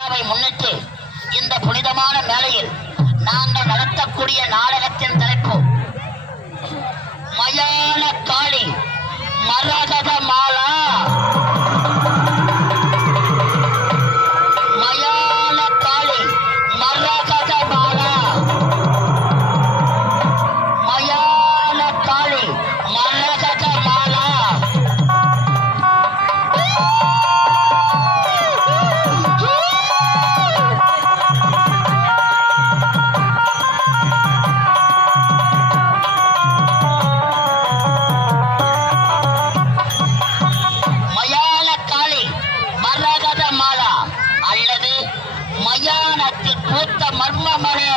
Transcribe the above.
முன்னிட்டு இந்த புனிதமான மேலையில் நாங்கள் நடத்தக்கூடிய நாடகத்தின் தலைப்பு. மயான கால மயானத்தில் பூத்த மர்மமரே